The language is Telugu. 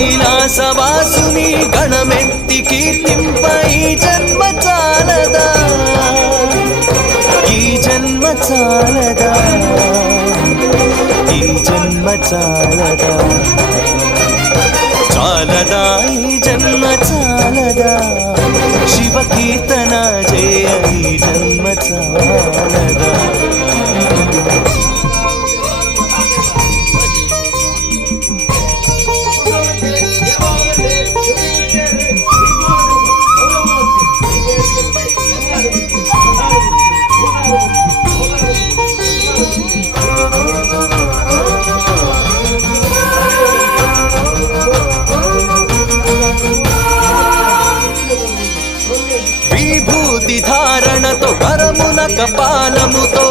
కైలాసవాసుని గణమెత్తి కీర్తింప ఈ జన్మ చాలదా, ఈ జన్మ చాలదా, ఈ జన్మ చాలదా, చాలదా ఈ జన్మ చాలదా, శివ కీర్తన జయ ఈ జన్మ చాలదా. విభూతి ధారణతో కరమున కపాలముతో